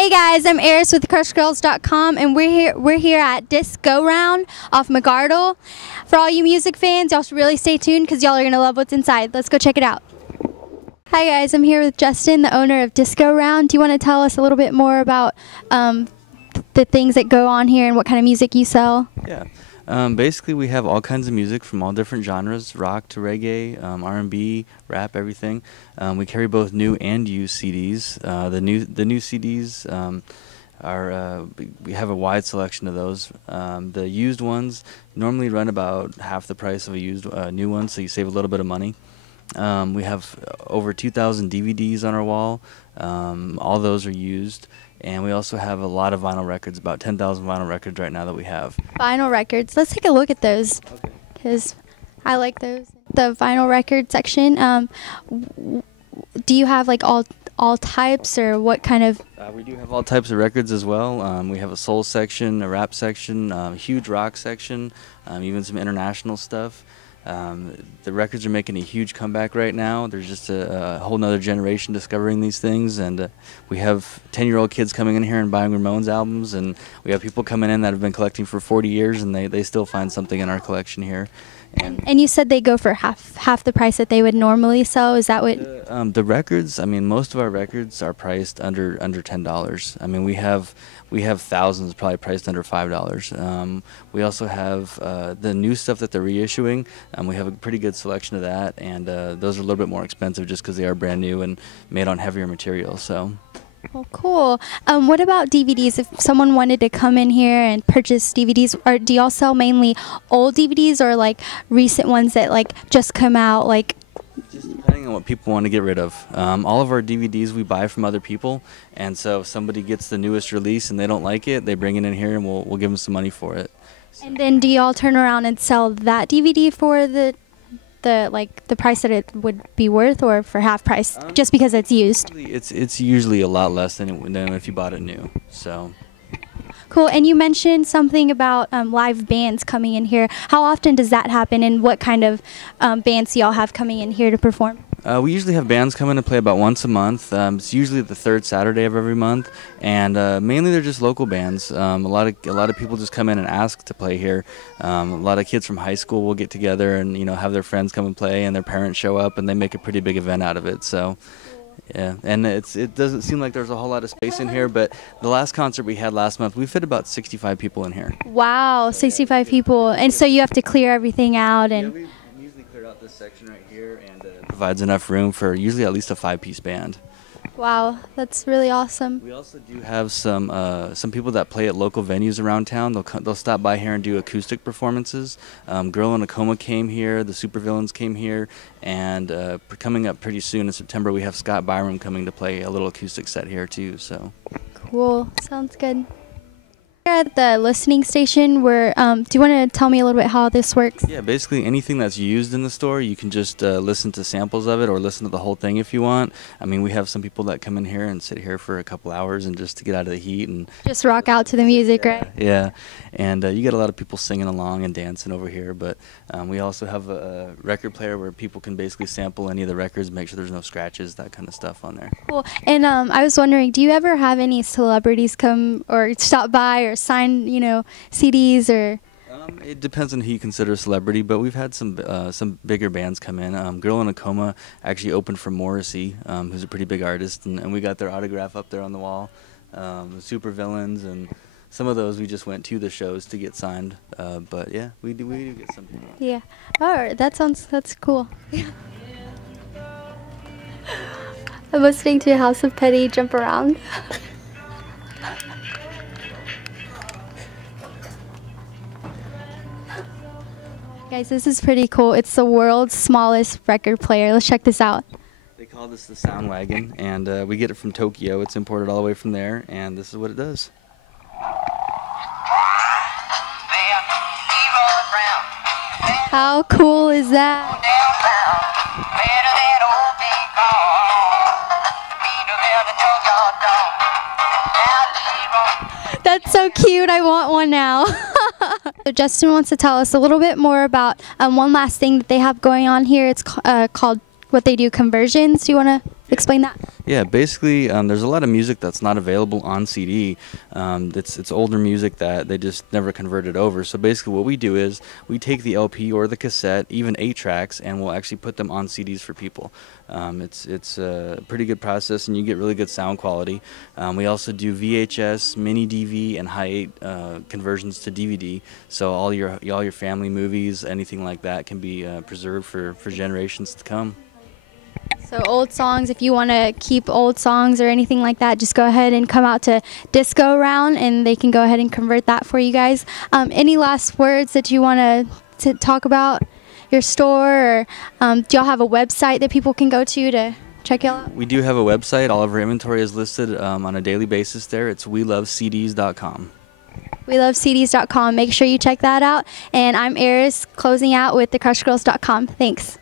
Hey guys, I'm Eris with CrushGirls.com, and we're here at Disco Round off McArdle. For all you music fans, y'all should really stay tuned because y'all are gonna love what's inside. Let's go check it out. Hi guys, I'm here with Justin, the owner of Disco Round. Do you want to tell us a little bit more about the things that go on here and what kind of music you sell? Yeah. Basically, we have all kinds of music from all different genres, rock to reggae, R&B, rap, everything. We carry both new and used CDs. The new CDs we have a wide selection of those. The used ones normally run about half the price of a used new one, so you save a little bit of money. We have over 2,000 DVDs on our wall. All those are used. And we also have a lot of vinyl records, about 10,000 vinyl records right now that we have. Vinyl records. Let's take a look at those because I like those. The vinyl record section. Do you have like all types, or what kind of? We do have all types of records as well. We have a soul section, a rap section, a huge rock section, even some international stuff. The records are making a huge comeback right now. There's just a whole nother generation discovering these things, and we have 10-year-old kids coming in here and buying Ramones albums, and we have people coming in that have been collecting for 40 years, and they still find something in our collection here. And you said they go for half the price that they would normally sell. Is that what? The records. I mean, most of our records are priced under $10. I mean, we have thousands probably priced under $5. We also have the new stuff that they're reissuing. We have a pretty good selection of that, and those are a little bit more expensive just because they are brand new and made on heavier material. So. Well, cool. What about DVDs? If someone wanted to come in here and purchase DVDs, or do y'all sell mainly old DVDs or like recent ones that like just come out? Like, just depending on what people want to get rid of. All of our DVDs we buy from other people, and so if somebody gets the newest release and they don't like it, they bring it in here and we'll give them some money for it. So. And then do y'all turn around and sell that DVD for the price that it would be worth, or for half price, just because it's used? It's usually a lot less than if you bought it new. So. Cool. And you mentioned something about live bands coming in here. How often does that happen, and what kind of bands do y'all have coming in here to perform? We usually have bands come in and play about once a month. It's usually the third Saturday of every month, and mainly they're just local bands. A lot of people just come in and ask to play here. A lot of kids from high school will get together and have their friends come and play, and their parents show up, and they make a pretty big event out of it. So. Yeah, and it doesn't seem like there's a whole lot of space in here, but the last concert we had last month, we fit about 65 people in here. Wow, 65 people. And so you have to clear everything out. And yeah, we usually clear out this section right here, and it provides enough room for usually at least a 5-piece band. Wow, that's really awesome. We also do have some people that play at local venues around town. They'll stop by here and do acoustic performances. Girl in a Coma came here. The Supervillains came here, and coming up pretty soon in September, we have Scott Byram coming to play a little acoustic set here too. So. Cool. Sounds good. We're at the listening station. Do you want to tell me a little bit how this works? Yeah, basically anything that's used in the store, you can just listen to samples of it or listen to the whole thing if you want. I mean, we have some people that come in here and sit here for a couple hours and just to get out of the heat and just rock out to the music, yeah, right? Yeah, and you get a lot of people singing along and dancing over here. But we also have a record player where people can basically sample any of the records, make sure there's no scratches, that kind of stuff on there. Cool. And I was wondering, do you ever have any celebrities come or stop by or sign, CDs or? It depends on who you consider a celebrity, but we've had some bigger bands come in. Girl in a Coma actually opened for Morrissey, who's a pretty big artist, and we got their autograph up there on the wall. Supervillains and some of those we just went to the shows to get signed. But yeah, we do get some people. Yeah. All right, that's cool. I'm listening to House of Petty Jump Around. Guys, this is pretty cool. It's the world's smallest record player. Let's check this out. They call this the Sound Wagon, and we get it from Tokyo. It's imported all the way from there, and this is what it does. How cool is that? That's so cute. I want one now. So Justin wants to tell us a little bit more about one last thing that they have going on here. It's called what they do, conversions. Do you want to explain that? Yeah, basically, there's a lot of music that's not available on CD. It's older music that they just never converted over. So basically, what we do is we take the LP or the cassette, even 8 tracks, and we'll actually put them on CDs for people. It's a pretty good process, and you get really good sound quality. We also do VHS, mini DV, and high 8 conversions to DVD. So all your family movies, anything like that, can be preserved for generations to come. So old songs, if you want to keep old songs or anything like that, just go ahead and come out to Disco Round, and they can go ahead and convert that for you guys. Any last words that you want to talk about your store, or do y'all have a website that people can go to check y'all out? We do have a website. All of our inventory is listed on a daily basis there. It's welovecds.com. welovecds.com. Make sure you check that out. And I'm Eris, closing out with thecrushgirls.com. Thanks.